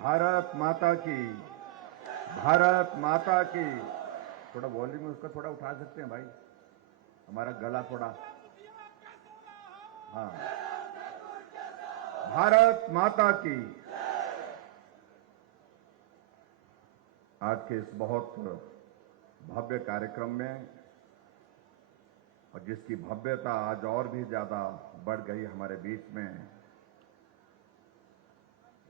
भारत माता की, भारत माता की। थोड़ा वॉल्यूम उसका थोड़ा उठा सकते हैं भाई, हमारा गला थोड़ा। हाँ, भारत माता की। आज के इस बहुत भव्य कार्यक्रम में, और जिसकी भव्यता आज और भी ज्यादा बढ़ गई हमारे बीच में,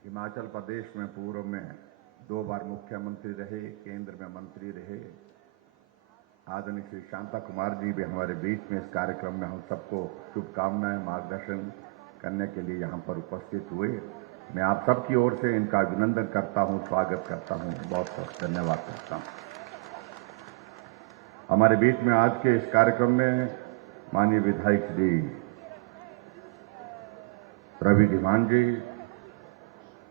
हिमाचल प्रदेश में पूर्व में 2 बार मुख्यमंत्री रहे, केंद्र में मंत्री रहे, आदरणीय श्री शांता कुमार जी भी हमारे बीच में इस कार्यक्रम में हम सबको शुभकामनाएं, मार्गदर्शन करने के लिए यहां पर उपस्थित हुए। मैं आप सबकी ओर से इनका अभिनंदन करता हूं, स्वागत करता हूं, बहुत बहुत धन्यवाद करता हूं। हमारे बीच में आज के इस कार्यक्रम में माननीय विधायक श्री रवि धीमान जी,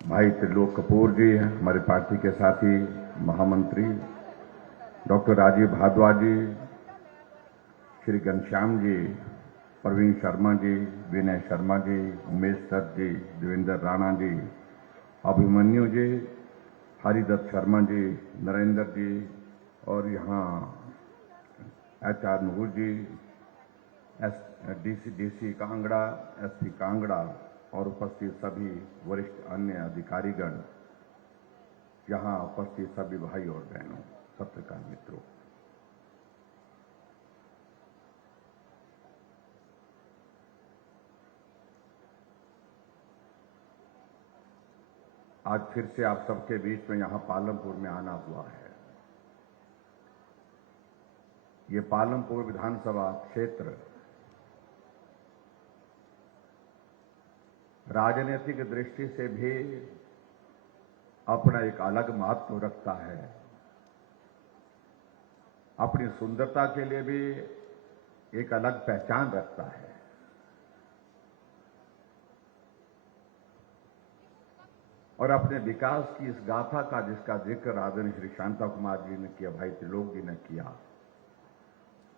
भाई त्रिलोक कपूर जी, हमारे पार्टी के साथी महामंत्री डॉक्टर राजीव भारद्वाज जी, श्री घनश्याम जी, प्रवीण शर्मा जी, विनय शर्मा जी, उमेश सर जी, देवेंद्र राणा जी, अभिमन्यु जी, हरिदत्त शर्मा जी, नरेंद्र जी, और यहाँ HR नूर जी, DC कांगड़ा, SP कांगड़ा और उपस्थित सभी वरिष्ठ अन्य अधिकारीगण, यहाँ उपस्थित सभी भाई और बहनों, पत्रकार मित्रों, आज फिर से आप सबके बीच में यहाँ पालमपुर में आना हुआ है। ये पालमपुर विधानसभा क्षेत्र राजनीतिक दृष्टि से भी अपना एक अलग महत्व रखता है, अपनी सुंदरता के लिए भी एक अलग पहचान रखता है। और अपने विकास की इस गाथा का, जिसका जिक्र आदरणीय श्री शांता कुमार जी ने किया, भाई त्रिलोक जी ने किया,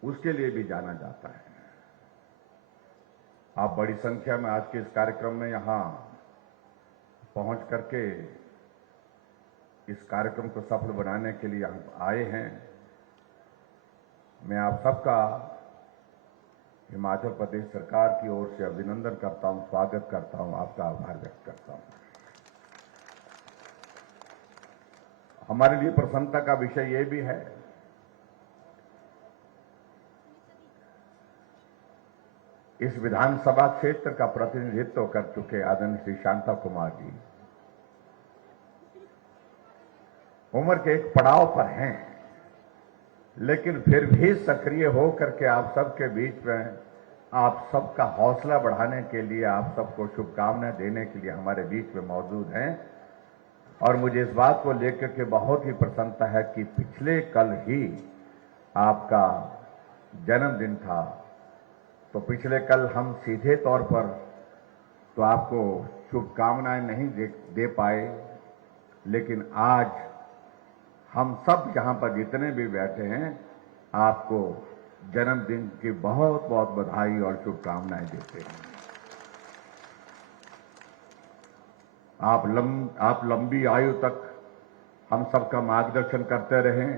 उसके लिए भी जाना जाता है। आप बड़ी संख्या में आज के इस कार्यक्रम में यहां पहुंच करके इस कार्यक्रम को सफल बनाने के लिए यहां आए हैं। मैं आप सबका हिमाचल प्रदेश सरकार की ओर से अभिनंदन करता हूं, स्वागत करता हूं, आपका आभार व्यक्त करता हूं। हमारे लिए प्रसन्नता का विषय यह भी है इस विधानसभा क्षेत्र का प्रतिनिधित्व कर चुके आदरणीय श्री शांता कुमार जी उम्र के एक पड़ाव पर हैं, लेकिन फिर भी सक्रिय होकर के आप सबके बीच में आप सबका हौसला बढ़ाने के लिए, आप सबको शुभकामनाएं देने के लिए हमारे बीच में मौजूद हैं। और मुझे इस बात को लेकर के बहुत ही प्रसन्नता है कि पिछले कल ही आपका जन्मदिन था, तो पिछले कल हम सीधे तौर पर तो आपको शुभकामनाएं नहीं दे पाए, लेकिन आज हम सब यहां पर जितने भी बैठे हैं, आपको जन्मदिन की बहुत बहुत बधाई और शुभकामनाएं देते हैं। आप लंबी आयु तक हम सबका मार्गदर्शन करते रहें,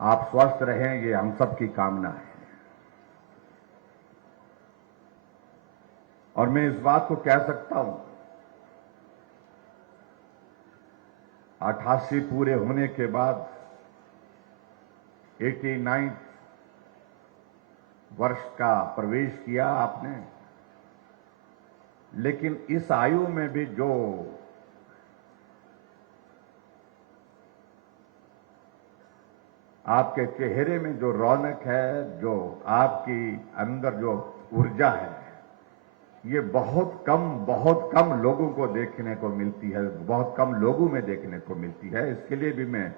आप स्वस्थ रहें, ये हम सबकी कामना है। और मैं इस बात को कह सकता हूं, 88 पूरे होने के बाद 89 वर्ष का प्रवेश किया आपने, लेकिन इस आयु में भी जो आपके चेहरे में जो रौनक है, जो आपकी अंदर जो ऊर्जा है, ये बहुत कम लोगों को देखने को मिलती है, बहुत कम लोगों में देखने को मिलती है। इसके लिए भी मैं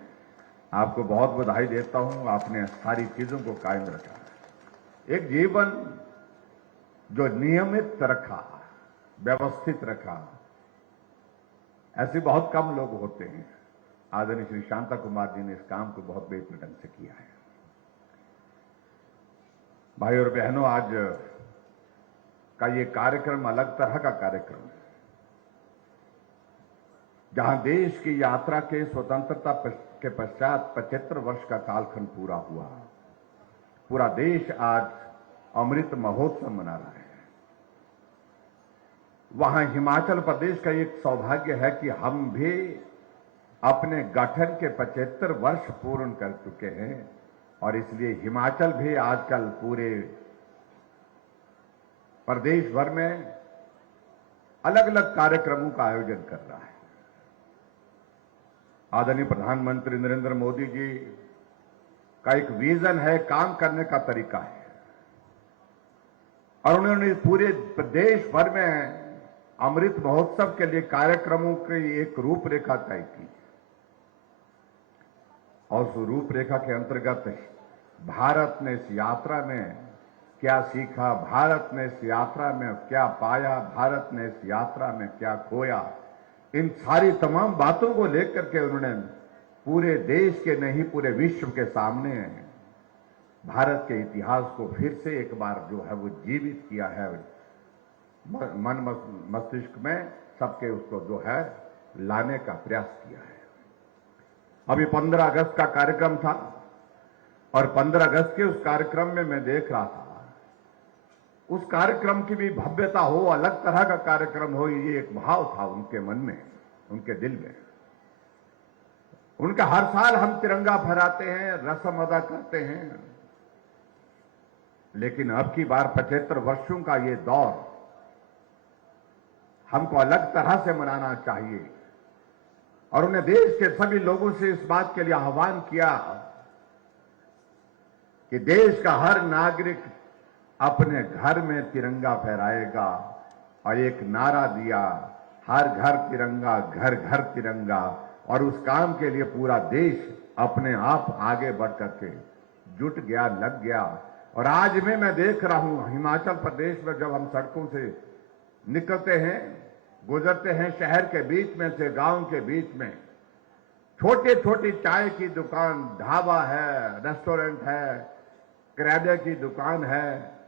आपको बहुत बधाई देता हूं। आपने सारी चीजों को कायम रखा, एक जीवन जो नियमित रखा, व्यवस्थित रखा, ऐसे बहुत कम लोग होते हैं। आदरणीय श्री शांता कुमार जी ने इस काम को बहुत बेहतर ढंग से किया है। भाई और बहनों, आज का ये कार्यक्रम अलग तरह का कार्यक्रम है। जहां देश की यात्रा के स्वतंत्रता के पश्चात 75 वर्ष का कालखंड पूरा हुआ। पूरा देश आज अमृत महोत्सव मना रहा है। वहां हिमाचल प्रदेश का एक सौभाग्य है कि हम भी अपने गठन के 75 वर्ष पूर्ण कर चुके हैं और इसलिए हिमाचल भी आजकल पूरे प्रदेश भर में अलग अलग कार्यक्रमों का आयोजन कर रहा है। आदरणीय प्रधानमंत्री नरेंद्र मोदी जी का एक विजन है, काम करने का तरीका है और उन्होंने पूरे देश भर में अमृत महोत्सव के लिए कार्यक्रमों की एक रूपरेखा तय की और उस रूपरेखा के अंतर्गत भारत ने इस यात्रा में क्या सीखा, भारत ने इस यात्रा में क्या पाया, भारत ने इस यात्रा में क्या खोया, इन सारी तमाम बातों को लेकर के उन्होंने पूरे देश के नहीं पूरे विश्व के सामने भारत के इतिहास को फिर से एक बार जो है वो जीवित किया है, मन मस्तिष्क में सबके उसको जो है लाने का प्रयास किया है। अभी 15 अगस्त का कार्यक्रम था और 15 अगस्त के उस कार्यक्रम में मैं देख रहा था, उस कार्यक्रम की भी भव्यता हो, अलग तरह का कार्यक्रम हो, ये एक भाव था उनके मन में, उनके दिल में। उनका हर साल हम तिरंगा फहराते हैं, रस्म अदा करते हैं, लेकिन अब की बार 75 वर्षों का ये दौर हमको अलग तरह से मनाना चाहिए और उन्हें देश के सभी लोगों से इस बात के लिए आह्वान किया कि देश का हर नागरिक अपने घर में तिरंगा फहराएगा और एक नारा दिया, हर घर तिरंगा, घर घर तिरंगा, और उस काम के लिए पूरा देश अपने आप आगे बढ़ करके जुट गया, लग गया। और आज में मैं देख रहा हूं हिमाचल प्रदेश में जब हम सड़कों से निकलते हैं, गुजरते हैं शहर के बीच में से, गांव के बीच में, छोटी छोटी चाय की दुकान, ढाबा है, रेस्टोरेंट है, किराने की दुकान है,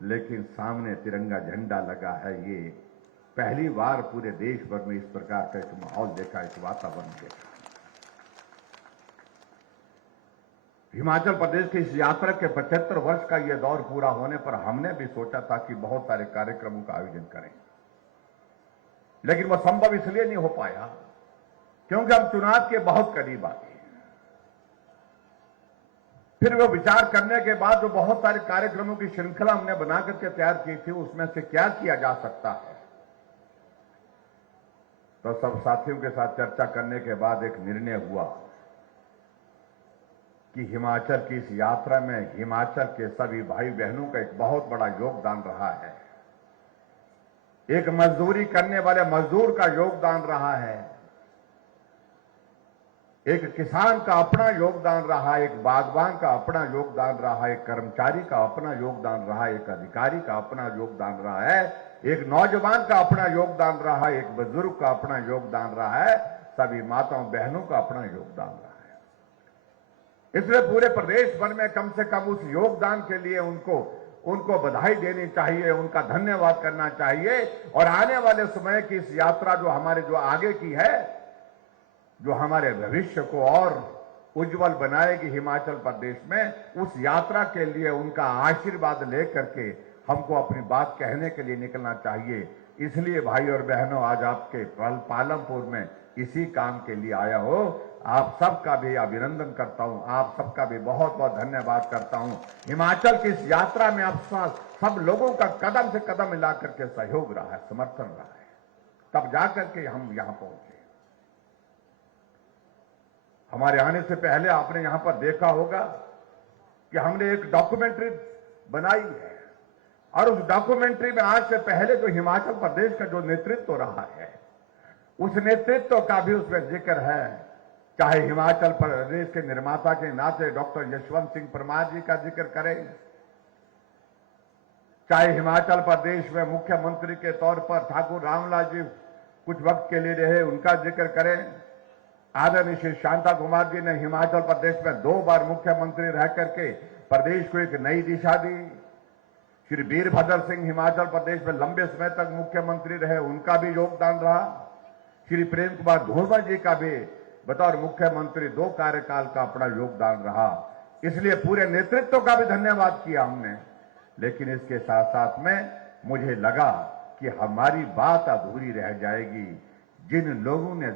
लेकिन सामने तिरंगा झंडा लगा है। ये पहली बार पूरे देश भर में इस प्रकार का एक माहौल देखा, एक वातावरण देखा। हिमाचल प्रदेश की इस यात्रा के 75 वर्ष का यह दौर पूरा होने पर हमने भी सोचा था कि बहुत सारे कार्यक्रमों का आयोजन करें, लेकिन वह संभव इसलिए नहीं हो पाया क्योंकि हम चुनाव के बहुत करीब आ गए। फिर वो विचार करने के बाद जो बहुत सारे कार्यक्रमों की श्रृंखला हमने बना करके तैयार की थी, उसमें से क्या किया जा सकता है, तो सब साथियों के साथ चर्चा करने के बाद एक निर्णय हुआ कि हिमाचल की इस यात्रा में हिमाचल के सभी भाई बहनों का एक बहुत बड़ा योगदान रहा है। एक मजदूरी करने वाले मजदूर का योगदान रहा है, एक किसान का अपना योगदान रहा, एक बागवान का अपना योगदान रहा, एक कर्मचारी का अपना योगदान रहा, एक अधिकारी का अपना योगदान रहा है, एक नौजवान का अपना योगदान रहा, एक बुजुर्ग का अपना योगदान रहा है, सभी माताओं बहनों का अपना योगदान रहा है। इसलिए पूरे प्रदेश भर में कम से कम उस योगदान के लिए उनको बधाई देनी चाहिए, उनका धन्यवाद करना चाहिए। और आने वाले समय की इस यात्रा जो हमारे जो आगे की है, जो हमारे भविष्य को और उज्जवल बनाएगी हिमाचल प्रदेश में, उस यात्रा के लिए उनका आशीर्वाद लेकर के हमको अपनी बात कहने के लिए निकलना चाहिए। इसलिए भाई और बहनों, आज आपके पालमपुर में इसी काम के लिए आया हो। आप सबका भी अभिनंदन करता हूं, आप सबका भी बहुत बहुत धन्यवाद करता हूं। हिमाचल की इस यात्रा में आप सब लोगों का कदम से कदम मिला करके सहयोग रहा है, समर्थन रहा है, तब जाकर के हम यहां पहुंचे। हमारे आने से पहले आपने यहां पर देखा होगा कि हमने एक डॉक्यूमेंट्री बनाई है और उस डॉक्यूमेंट्री में आज से पहले जो हिमाचल प्रदेश का जो नेतृत्व रहा है, उस नेतृत्व का भी उसमें जिक्र है। चाहे हिमाचल प्रदेश के निर्माता के नाते डॉक्टर यशवंत सिंह परमार जी का जिक्र करें, चाहे हिमाचल प्रदेश में मुख्यमंत्री के तौर पर ठाकुर रामलाल जी कुछ वक्त के लिए रहे, उनका जिक्र करें। आदरणीय श्री शांता कुमार जी ने हिमाचल प्रदेश में 2 बार मुख्यमंत्री रह करके प्रदेश को एक नई दिशा दी। श्री वीरभद्र सिंह हिमाचल प्रदेश में लंबे समय तक मुख्यमंत्री रहे, उनका भी योगदान रहा। श्री प्रेम कुमार धूमल जी का भी बतौर मुख्यमंत्री 2 कार्यकाल का अपना योगदान रहा, इसलिए पूरे नेतृत्व का भी धन्यवाद किया हमने। लेकिन इसके साथ साथ में मुझे लगा कि हमारी बात अधूरी रह जाएगी। जिन लोगों ने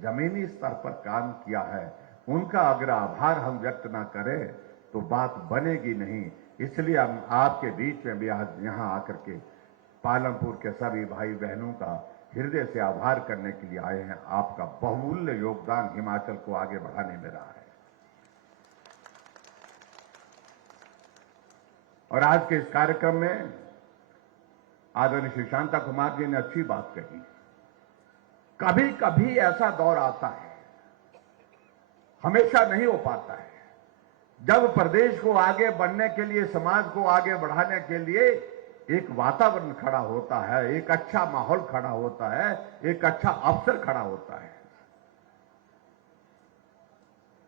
जमीनी स्तर पर काम किया है, उनका अगर आभार हम व्यक्त ना करें तो बात बनेगी नहीं। इसलिए हम आपके बीच में भी आज यहां आकर के पालमपुर के सभी भाई बहनों का हृदय से आभार करने के लिए आए हैं। आपका बहुमूल्य योगदान हिमाचल को आगे बढ़ाने में रहा है। और आज के इस कार्यक्रम में आदरणीय श्री शांता कुमार जी ने अच्छी बात कही। कभी कभी ऐसा दौर आता है, हमेशा नहीं हो पाता है, जब प्रदेश को आगे बढ़ने के लिए, समाज को आगे बढ़ाने के लिए एक वातावरण खड़ा होता है, एक अच्छा माहौल खड़ा होता है, एक अच्छा अवसर खड़ा होता है।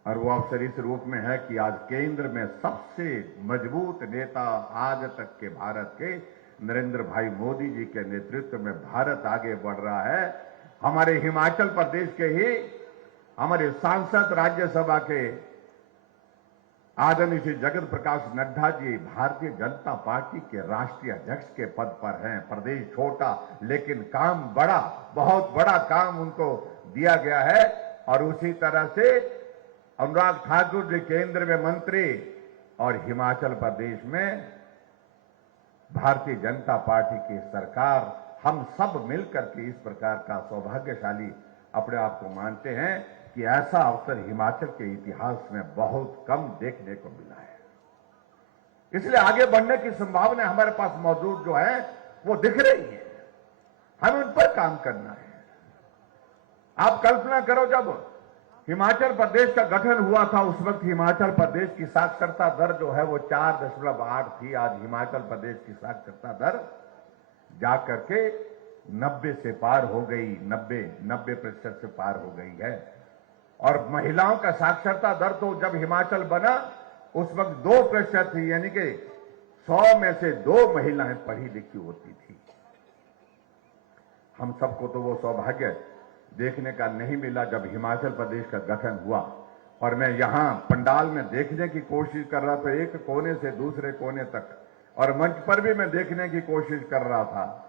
और वो अवसर इस रूप में है कि आज केंद्र में सबसे मजबूत नेता आज तक के भारत के नरेंद्र भाई मोदी जी के नेतृत्व में भारत आगे बढ़ रहा है। हमारे हिमाचल प्रदेश के ही हमारे सांसद, राज्यसभा के आदरणीय श्री जगत प्रकाश नड्डा जी भारतीय जनता पार्टी के राष्ट्रीय अध्यक्ष के पद पर हैं। प्रदेश छोटा लेकिन काम बड़ा, बहुत बड़ा काम उनको दिया गया है। और उसी तरह से अनुराग ठाकुर जी केंद्र में मंत्री और हिमाचल प्रदेश में भारतीय जनता पार्टी की सरकार, हम सब मिलकर के इस प्रकार का सौभाग्यशाली अपने आप को मानते हैं कि ऐसा अवसर हिमाचल के इतिहास में बहुत कम देखने को मिला है। इसलिए आगे बढ़ने की संभावना हमारे पास मौजूद जो है वो दिख रही है, हमें उन पर काम करना है। आप कल्पना करो, जब हिमाचल प्रदेश का गठन हुआ था उस वक्त हिमाचल प्रदेश की साक्षरता दर जो है वो 4.8 थी। आज हिमाचल प्रदेश की साक्षरता दर जाकर के 90 से पार हो गई, 90% से पार हो गई है। और महिलाओं का साक्षरता दर तो जब हिमाचल बना उस वक्त 2% थी, यानी कि 100 में से 2 महिलाएं पढ़ी लिखी होती थी। हम सबको तो वो सौभाग्य देखने का नहीं मिला जब हिमाचल प्रदेश का गठन हुआ। और मैं यहां पंडाल में देखने की कोशिश कर रहा था, एक कोने से दूसरे कोने तक, और मंच पर भी मैं देखने की कोशिश कर रहा था।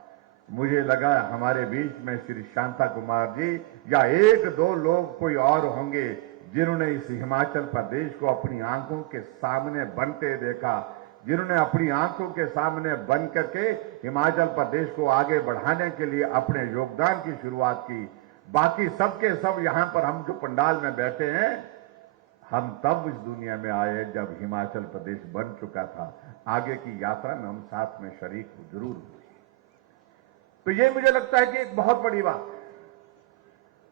मुझे लगा हमारे बीच में श्री शांता कुमार जी या 1-2 लोग कोई और होंगे जिन्होंने इस हिमाचल प्रदेश को अपनी आंखों के सामने बनते देखा, जिन्होंने अपनी आंखों के सामने बन करके हिमाचल प्रदेश को आगे बढ़ाने के लिए अपने योगदान की शुरुआत की। बाकी सबके सब यहां पर हम जो पंडाल में बैठे हैं, हम तब इस दुनिया में आए जब हिमाचल प्रदेश बन चुका था। आगे की यात्रा में हम साथ में शरीक जरूर हुए। तो ये मुझे लगता है कि एक बहुत बड़ी बात है।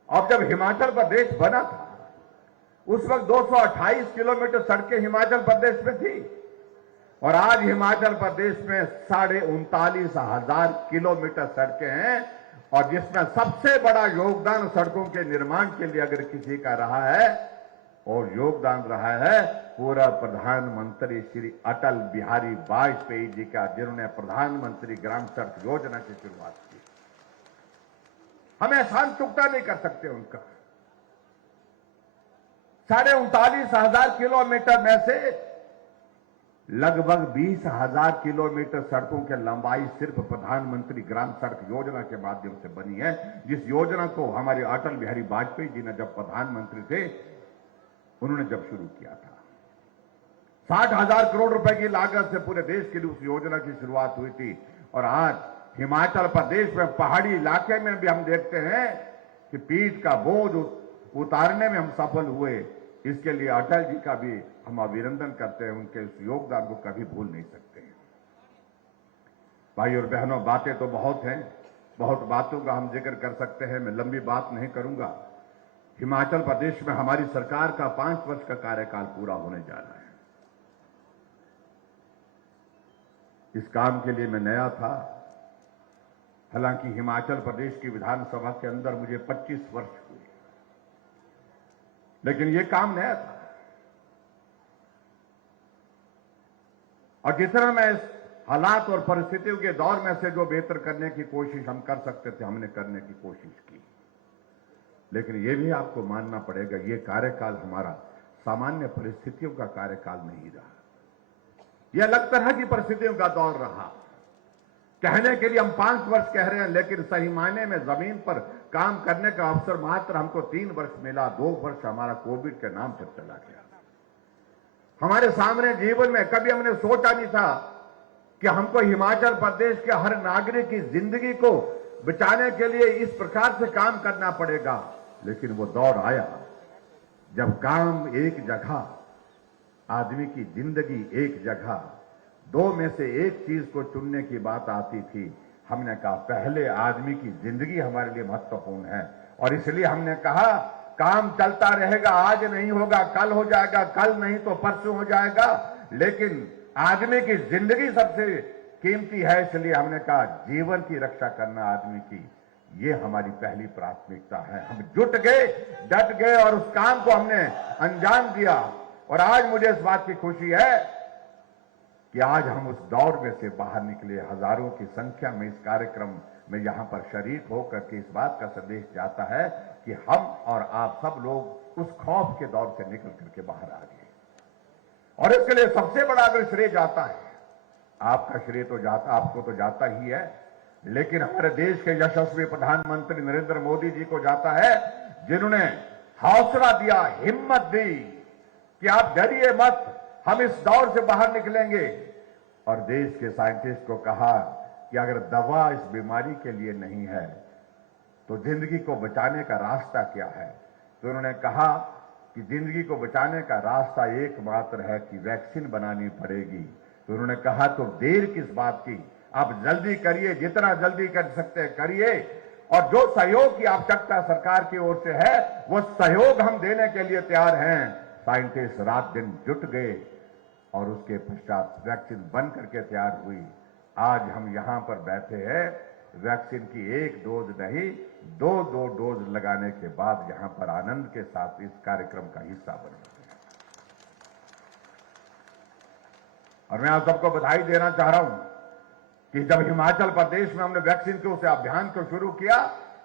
अब जब हिमाचल प्रदेश बना था उस वक्त 228 किलोमीटर सड़कें हिमाचल प्रदेश में थी, और आज हिमाचल प्रदेश में 39,500 किलोमीटर सड़कें हैं। और जिसमें सबसे बड़ा योगदान सड़कों के निर्माण के लिए अगर किसी का रहा है, और योगदान रहा है पूरा प्रधानमंत्री श्री अटल बिहारी वाजपेयी जी का, जिन्होंने प्रधानमंत्री ग्राम सड़क योजना की शुरुआत की। हम एहसान चुकता नहीं कर सकते उनका। 39,500 किलोमीटर में से लगभग 20,000 किलोमीटर सड़कों की लंबाई सिर्फ प्रधानमंत्री ग्राम सड़क योजना के माध्यम से बनी है, जिस योजना को हमारे अटल बिहारी वाजपेयी जी ने जब प्रधानमंत्री थे उन्होंने जब शुरू किया था। 60,000 करोड़ रुपए की लागत से पूरे देश के लिए उस योजना की शुरुआत हुई थी। और आज हिमाचल प्रदेश में पहाड़ी इलाके में भी हम देखते हैं कि पीठ का बोझ उतारने में हम सफल हुए। इसके लिए अटल जी का भी हम अभिनंदन करते हैं, उनके उस योगदान को कभी भूल नहीं सकते। भाई और बहनों, बातें तो बहुत हैं, बहुत बातों का हम जिक्र कर सकते हैं, मैं लंबी बात नहीं करूंगा। हिमाचल प्रदेश में हमारी सरकार का 5 वर्ष का कार्यकाल पूरा होने जा रहा है। इस काम के लिए मैं नया था। हालांकि हिमाचल प्रदेश की विधानसभा के अंदर मुझे 25 वर्ष हुए, लेकिन यह काम नया था। और जितना मैं इस हालात और परिस्थितियों के दौर में से जो बेहतर करने की कोशिश हम कर सकते थे, हमने करने की कोशिश की। लेकिन ये भी आपको मानना पड़ेगा, ये कार्यकाल हमारा सामान्य परिस्थितियों का कार्यकाल नहीं रहा। यह अलग तरह की परिस्थितियों का दौर रहा। कहने के लिए हम 5 वर्ष कह रहे हैं, लेकिन सही मायने में जमीन पर काम करने का अवसर मात्र हमको 3 वर्ष मिला। 2 वर्ष हमारा कोविड के नाम पर चला गया। हमारे सामने जीवन में कभी हमने सोचा नहीं था कि हमको हिमाचल प्रदेश के हर नागरिक की जिंदगी को बचाने के लिए इस प्रकार से काम करना पड़ेगा। लेकिन वो दौर आया जब काम एक जगह, आदमी की जिंदगी एक जगह, 2 में से एक चीज को चुनने की बात आती थी। हमने कहा पहले आदमी की जिंदगी हमारे लिए महत्वपूर्ण है, और इसलिए हमने कहा काम चलता रहेगा, आज नहीं होगा कल हो जाएगा, कल नहीं तो परसों हो जाएगा, लेकिन आदमी की जिंदगी सबसे कीमती है। इसलिए हमने कहा जीवन की रक्षा करना आदमी की, ये हमारी पहली प्राथमिकता है। हम जुट गए, डट गए और उस काम को हमने अंजाम दिया। और आज मुझे इस बात की खुशी है कि आज हम उस दौर में से बाहर निकले। हजारों की संख्या में इस कार्यक्रम में यहां पर शरीक होकर के इस बात का संदेश जाता है कि हम और आप सब लोग उस खौफ के दौर से निकल करके बाहर आ गए। और इसके लिए सबसे बड़ा अगर श्रेय जाता है, आपका श्रेय तो जाता, आपको तो जाता ही है, लेकिन हमारे देश के यशस्वी प्रधानमंत्री नरेंद्र मोदी जी को जाता है, जिन्होंने हौसला दिया, हिम्मत दी कि आप डरिए मत, हम इस दौर से बाहर निकलेंगे। और देश के साइंटिस्ट को कहा कि अगर दवा इस बीमारी के लिए नहीं है तो जिंदगी को बचाने का रास्ता क्या है। तो उन्होंने कहा कि जिंदगी को बचाने का रास्ता एकमात्र है कि वैक्सीन बनानी पड़ेगी। तो उन्होंने कहा तो देर किस बात की, आप जल्दी करिए, जितना जल्दी कर सकते हैं करिए, और जो सहयोग की आवश्यकता सरकार की ओर से है वो सहयोग हम देने के लिए तैयार हैं। साइंटिस्ट रात दिन जुट गए और उसके पश्चात वैक्सीन बन करके तैयार हुई। आज हम यहां पर बैठे हैं, वैक्सीन की 1 डोज नहीं 2 डोज लगाने के बाद यहां पर आनंद के साथ इस कार्यक्रम का हिस्सा बने। और मैं आप सबको बधाई देना चाह रहा हूं कि जब हिमाचल प्रदेश में हमने वैक्सीन के उस अभियान को शुरू किया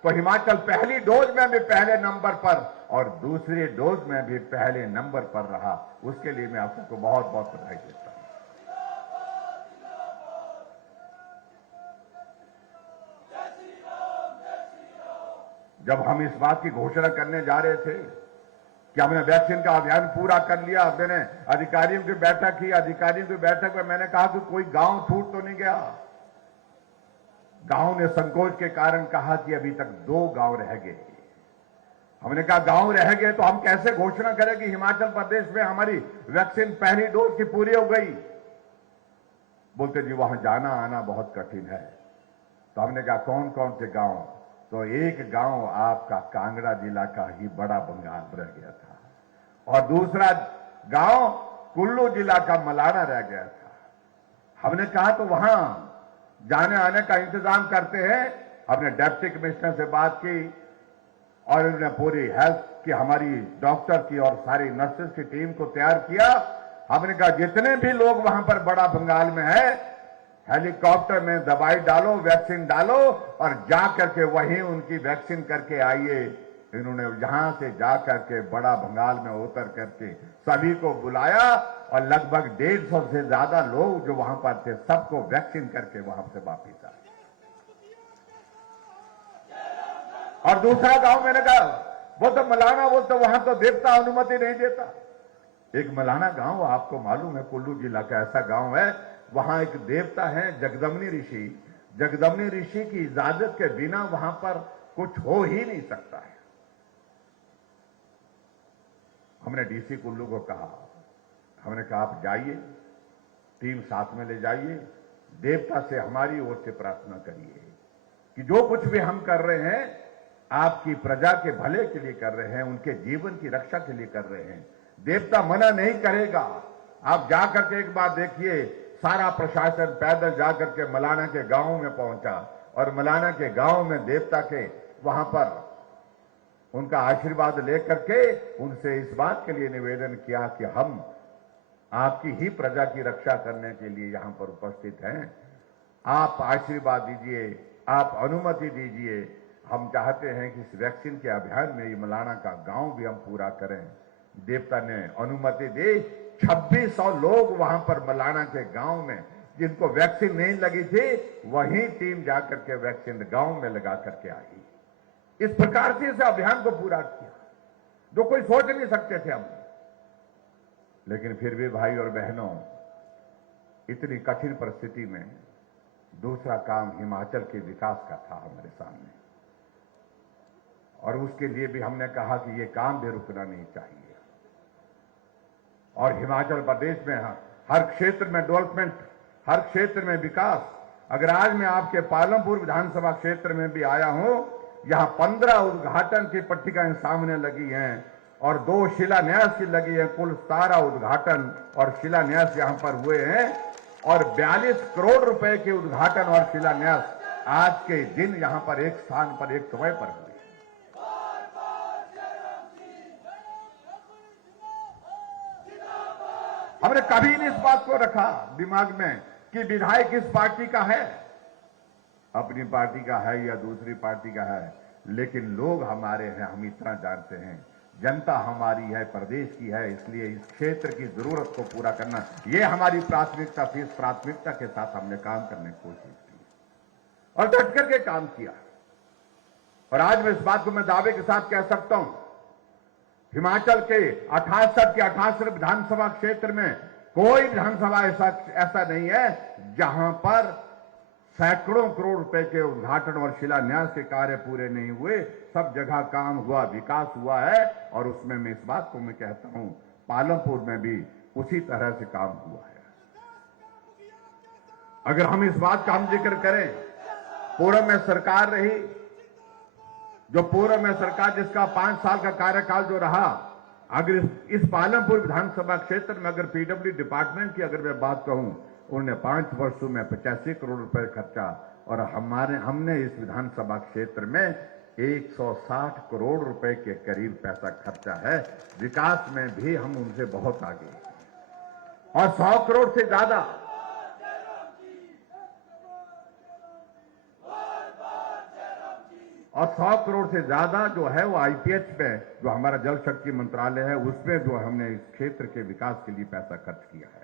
तो हिमाचल पहली डोज में भी पहले नंबर पर और दूसरी डोज में भी पहले नंबर पर रहा। उसके लिए मैं आप सबको बहुत बहुत बधाई देता हूं। जब हम इस बात की घोषणा करने जा रहे थे कि हमने वैक्सीन का अभियान पूरा कर लिया, मैंने अधिकारियों की बैठक की, अधिकारियों की बैठक में मैंने कहा कि कोई गांव छूट तो नहीं गया। गांव ने संकोच के कारण कहा कि अभी तक 2 गांव रह गए। हमने कहा गांव रह गए तो हम कैसे घोषणा करें कि हिमाचल प्रदेश में हमारी वैक्सीन पहली डोज की पूरी हो गई। बोलते जी वहां जाना आना बहुत कठिन है। तो हमने कहा कौन कौन से गांव, तो एक गांव आपका कांगड़ा जिला का ही बड़ा बंगाल रह गया था, और दूसरा गांव कुल्लू जिला का मलाना रह गया था। हमने कहा तो वहां जाने आने का इंतजाम करते हैं। हमने डिप्टी कमिश्नर से बात की और उन्होंने पूरी हेल्थ की, हमारी डॉक्टर की और सारी नर्सेस की टीम को तैयार किया। हमने कहा जितने भी लोग वहां पर बड़ा बंगाल में है, हेलीकॉप्टर में दवाई डालो, वैक्सीन डालो और जा करके वहीं उनकी वैक्सीन करके आइए। इन्होंने यहां से जा करके बड़ा बंगाल में उतर करके सभी को बुलाया और लगभग 150 से ज्यादा लोग जो वहां पर थे सबको वैक्सीन करके वहां से वापिस आए। और दूसरा गांव मैंने कहा वो तो मलाना, वो तो वहां तो देवता अनुमति नहीं देता। एक मलाना गांव आपको मालूम है, कुल्लू जिला का ऐसा गांव है, वहां एक देवता है जगदम्नी ऋषि। जगदम्नी ऋषि की इजाजत के बिना वहां पर कुछ हो ही नहीं सकता है। हमने डीसी कुल्लू को कहा, हमने कहा आप जाइए, टीम साथ में ले जाइए, देवता से हमारी ओर से प्रार्थना करिए कि जो कुछ भी हम कर रहे हैं आपकी प्रजा के भले के लिए कर रहे हैं, उनके जीवन की रक्षा के लिए कर रहे हैं। देवता मना नहीं करेगा। आप जाकर के एक बार देखिए, सारा प्रशासन पैदल जाकर के मलाना के गांव में पहुंचा और मलाना के गांव में देवता के वहां पर उनका आशीर्वाद लेकर के उनसे इस बात के लिए निवेदन किया कि हम आपकी ही प्रजा की रक्षा करने के लिए यहां पर उपस्थित हैं। आप आशीर्वाद दीजिए, आप अनुमति दीजिए हम चाहते हैं कि इस वैक्सीन के अभियान में ये मलाना का गांव भी हम पूरा करें। देवता ने अनुमति दी, 2600 लोग वहां पर मलाना के गांव में जिनको वैक्सीन नहीं लगी थी, वही टीम जाकर के वैक्सीन गांव में लगा करके आई। इस प्रकार से इस अभियान को पूरा किया जो कोई सोच नहीं सकते थे हम। लेकिन फिर भी भाई और बहनों, इतनी कठिन परिस्थिति में दूसरा काम हिमाचल के विकास का था हमारे सामने, और उसके लिए भी हमने कहा कि ये काम भी रुकना नहीं चाहिए। और हिमाचल प्रदेश में हर क्षेत्र में डेवलपमेंट, हर क्षेत्र में विकास। अगर आज मैं आपके पालमपुर विधानसभा क्षेत्र में भी आया हूं, यहां 15 उद्घाटन की पट्टिकाएं सामने लगी हैं और 2 शिलान्यास की लगी है। कुल 17 उद्घाटन और शिलान्यास यहां पर हुए हैं, और 42 करोड़ रुपए के उद्घाटन और शिलान्यास आज के दिन यहां पर एक स्थान पर एक समय पर हुए। हमने कभी नहीं इस बात को रखा दिमाग में कि विधायक किस पार्टी का है, अपनी पार्टी का है या दूसरी पार्टी का है, लेकिन लोग हमारे हैं, हम इतना जानते हैं। जनता हमारी है, प्रदेश की है, इसलिए इस क्षेत्र की जरूरत को पूरा करना ये हमारी प्राथमिकता थी। इस प्राथमिकता के साथ हमने काम करने की कोशिश की और डट करके काम किया। और आज मैं इस बात को मैं दावे के साथ कह सकता हूं, हिमाचल के 68 के 68 विधानसभा क्षेत्र में कोई विधानसभा ऐसा नहीं है जहां पर सैकड़ों करोड़ रुपए के उद्घाटन और शिलान्यास के कार्य पूरे नहीं हुए। सब जगह काम हुआ, विकास हुआ है। और उसमें मैं इस बात को मैं कहता हूं, पालमपुर में भी उसी तरह से काम हुआ है। अगर हम इस बात का हम जिक्र करें, पूर्व में सरकार रही, जो पूर्व में सरकार जिसका 5 साल का कार्यकाल जो रहा, अगर इस पालमपुर विधानसभा क्षेत्र में अगर पीडब्ल्यू डिपार्टमेंट की अगर मैं बात कहूं, उन्होंने 5 वर्षों में 85 करोड़ रुपए खर्चा, और हमने इस विधानसभा क्षेत्र में 160 करोड़ रुपए के करीब पैसा खर्चा है। विकास में भी हम उनसे बहुत आगे हैं। और 100 करोड़ से ज्यादा जो है वो आईपीएच में, जो हमारा जल शक्ति मंत्रालय है, उसमें जो हमने इस क्षेत्र के विकास के लिए पैसा खर्च किया है।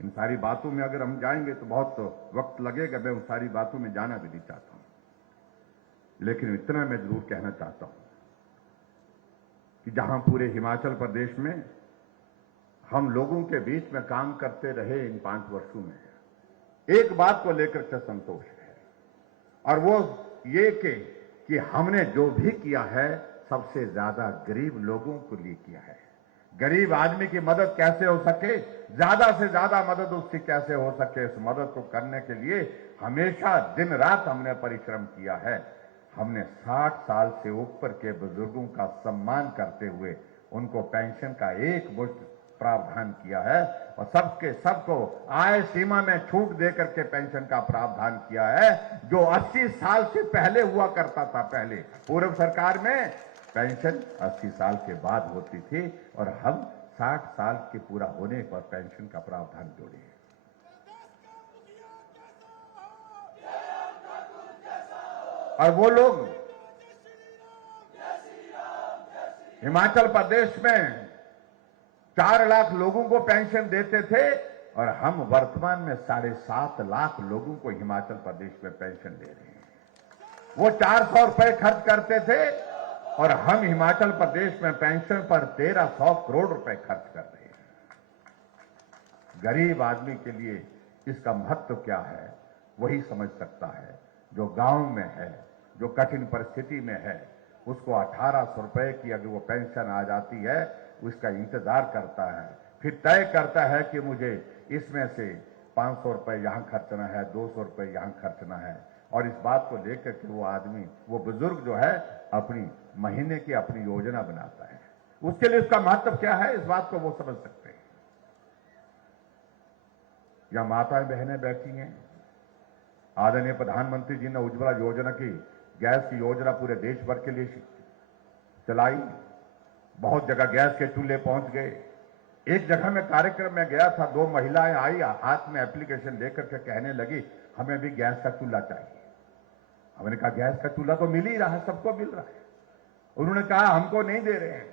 इन सारी बातों में अगर हम जाएंगे तो बहुत वक्त लगेगा, मैं उन सारी बातों में जाना भी नहीं चाहता हूं। लेकिन इतना मैं जरूर कहना चाहता हूं कि जहां पूरे हिमाचल प्रदेश में हम लोगों के बीच में काम करते रहे इन 5 वर्षों में, एक बात को लेकर के संतोष है, और वो ये कि हमने जो भी किया है सबसे ज्यादा गरीब लोगों के लिए किया है। गरीब आदमी की मदद कैसे हो सके, ज्यादा से ज्यादा मदद उसकी कैसे हो सके, इस मदद को करने के लिए हमेशा दिन रात हमने परिश्रम किया है। हमने 60 साल से ऊपर के बुजुर्गों का सम्मान करते हुए उनको पेंशन का एक मुश्त प्रावधान किया है, और सबको आय सीमा में छूट देकर के पेंशन का प्रावधान किया है, जो 80 साल से पहले हुआ करता था। पहले पूर्व सरकार में पेंशन 80 साल के बाद होती थी, और हम 60 साल के पूरा होने पर पेंशन का प्रावधान जोड़े हैं। और वो लोग हिमाचल प्रदेश में 4 लाख लोगों को पेंशन देते थे, और हम वर्तमान में 7.5 लाख लोगों को हिमाचल प्रदेश में पेंशन दे रहे हैं। वो 400 रुपए खर्च करते थे, और हम हिमाचल प्रदेश में पेंशन पर 1300 करोड़ रुपए खर्च कर रहे हैं। गरीब आदमी के लिए इसका महत्व क्या है वही समझ सकता है। जो गांव में है, जो कठिन परिस्थिति में है, उसको 1800 रुपए की अगर वो पेंशन आ जाती है, उसका इंतजार करता है, फिर तय करता है कि मुझे इसमें से 500 रुपए यहां खर्चना है, 200 रुपए यहां खर्चना है। और इस बात को लेकर के वो आदमी, वो बुजुर्ग जो है, अपनी महीने की अपनी योजना बनाता है। उसके लिए उसका महत्व क्या है, इस बात को वो समझ सकते हैं। या माताएं बहनें बैठी हैं, आदरणीय प्रधानमंत्री जी ने उज्ज्वला योजना की, गैस की योजना पूरे देश भर के लिए चलाई। बहुत जगह गैस के चूल्हे पहुंच गए। एक जगह में कार्यक्रम में गया था, 2 महिलाएं आई, हाथ में एप्लीकेशन लेकर के कहने लगी, हमें भी गैस का चूल्हा चाहिए। हमने कहा गैस का चूल्हा तो मिल ही रहा है, सबको मिल रहा है। उन्होंने कहा हमको नहीं दे रहे हैं।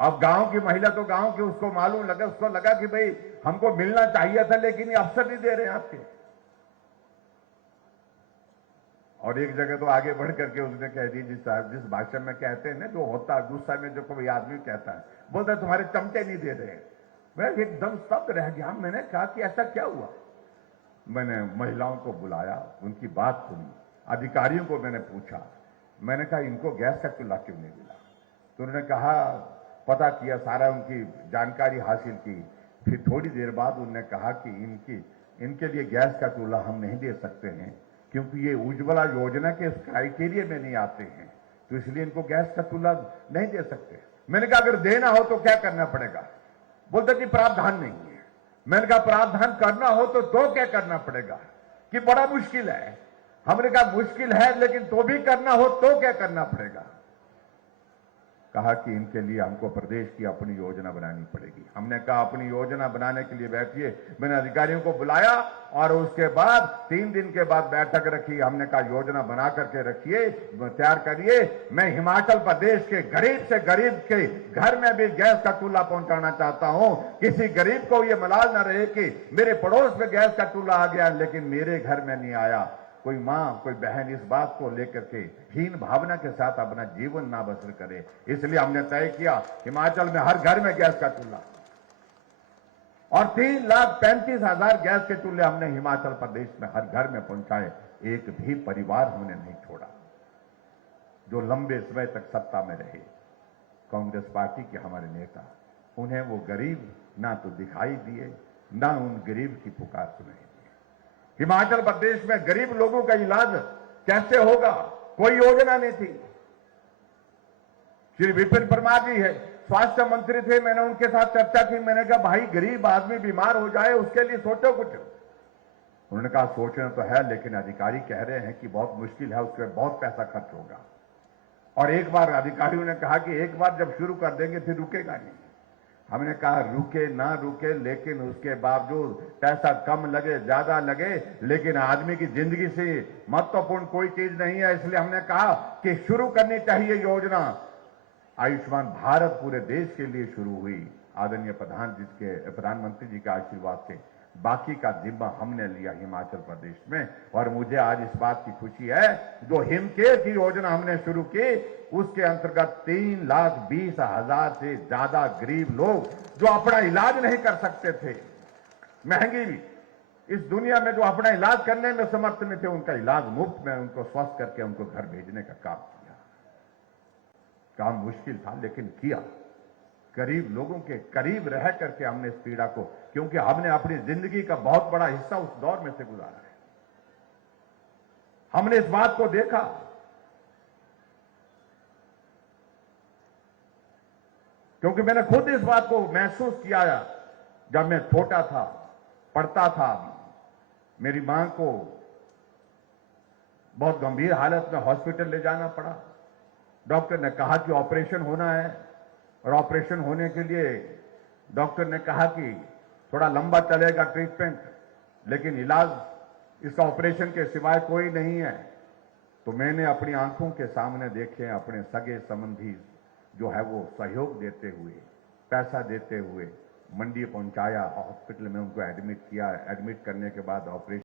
अब गांव की महिला तो गांव की, उसको मालूम लगा, उसको लगा कि भाई हमको मिलना चाहिए था लेकिन ये अफसर नहीं दे रहे हैं आपके। और एक जगह तो आगे बढ़ करके उसने कह दी, जिस भाषा में कहते हैं ना, जो होता है गुस्सा में जो कोई आदमी कहता है, बोलता है तुम्हारे चमचे नहीं दे रहे। मैं एकदम स्तब्ध रह गया। मैंने कहा कि ऐसा क्या हुआ। मैंने महिलाओं को बुलाया, उनकी बात सुनी, अधिकारियों को मैंने पूछा, मैंने कहा इनको गैस का चूल्हा क्यों नहीं मिला। तो उन्होंने कहा, पता किया, सारा उनकी जानकारी हासिल की। फिर थोड़ी देर बाद उन्होंने कहा कि इनके लिए गैस का चूल्हा हम नहीं दे सकते हैं क्योंकि ये उज्ज्वला योजना के इस क्राइटेरिया में नहीं आते हैं, तो इसलिए इनको गैस का चूल्हा नहीं दे सकते। मैंने कहा अगर देना हो तो क्या करना पड़ेगा। बोलते कि प्रावधान नहीं है। मैंने कहा प्रावधान करना हो तो क्या करना पड़ेगा, कि बड़ा मुश्किल है। हमने कहा मुश्किल है लेकिन तो भी करना हो तो क्या करना पड़ेगा। कहा कि इनके लिए हमको प्रदेश की अपनी योजना बनानी पड़ेगी। हमने कहा अपनी योजना बनाने के लिए बैठिए। मैंने अधिकारियों को बुलाया और उसके बाद 3 दिन के बाद बैठक रखी। हमने कहा योजना बना करके रखिए, तैयार करिए। मैं हिमाचल प्रदेश के गरीब से गरीब के घर में भी गैस का चूल्हा पहुंचाना चाहता हूं। किसी गरीब को यह मलाल न रहे कि मेरे पड़ोस में गैस का चूल्हा आ गया लेकिन मेरे घर में नहीं आया। कोई मां, कोई बहन इस बात को लेकर के हीन भावना के साथ अपना जीवन ना बसर करे। इसलिए हमने तय किया हिमाचल में हर घर में गैस का चूल्हा, और 3,35,000 गैस के चूल्हे हमने हिमाचल प्रदेश में हर घर में पहुंचाए। एक भी परिवार हमने नहीं छोड़ा। जो लंबे समय तक सत्ता में रहे कांग्रेस पार्टी के हमारे नेता, उन्हें वो गरीब ना तो दिखाई दिए, ना उन गरीब की पुकार सुनाई। हिमाचल प्रदेश में गरीब लोगों का इलाज कैसे होगा, कोई योजना नहीं थी। श्री विपिन परमार जी है, स्वास्थ्य मंत्री थे, मैंने उनके साथ चर्चा की। मैंने कहा भाई गरीब आदमी बीमार हो जाए उसके लिए सोचो कुछ। उन्होंने कहा सोचना तो है लेकिन अधिकारी कह रहे हैं कि बहुत मुश्किल है, उसके बहुत पैसा खर्च होगा। और एक बार अधिकारियों ने कहा कि एक बार जब शुरू कर देंगे फिर रुकेगा नहीं। हमने कहा रुके ना रुके, लेकिन उसके बावजूद पैसा कम लगे ज्यादा लगे, लेकिन आदमी की जिंदगी से महत्वपूर्ण कोई चीज नहीं है। इसलिए हमने कहा कि शुरू करनी चाहिए योजना। आयुष्मान भारत पूरे देश के लिए शुरू हुई आदरणीय प्रधानमंत्री जी के आशीर्वाद से। बाकी का जिम्मा हमने लिया हिमाचल प्रदेश में। और मुझे आज इस बात की खुशी है, जो हिमकेयर की योजना हमने शुरू की उसके अंतर्गत 3,20,000 से ज्यादा गरीब लोग जो अपना इलाज नहीं कर सकते थे, महंगी भी इस दुनिया में जो अपना इलाज करने में समर्थ नहीं थे, उनका इलाज मुफ्त में उनको स्वस्थ करके उनको घर भेजने का काम किया। काम मुश्किल था लेकिन किया। गरीब लोगों के करीब रह करके हमने इस पीड़ा को, क्योंकि हमने अपनी जिंदगी का बहुत बड़ा हिस्सा उस दौर में से गुजारा है, हमने इस बात को देखा। क्योंकि मैंने खुद इस बात को महसूस किया जब मैं छोटा था, पढ़ता था। मेरी मां को बहुत गंभीर हालत में हॉस्पिटल ले जाना पड़ा। डॉक्टर ने कहा कि ऑपरेशन होना है, और ऑपरेशन होने के लिए डॉक्टर ने कहा कि थोड़ा लंबा चलेगा ट्रीटमेंट, लेकिन इलाज इसका ऑपरेशन के सिवाय कोई नहीं है। तो मैंने अपनी आंखों के सामने देखे अपने सगे संबंधी जो है वो सहयोग देते हुए, पैसा देते हुए मंडी पहुंचाया, हॉस्पिटल में उनको एडमिट किया। एडमिट करने के बाद ऑपरेशन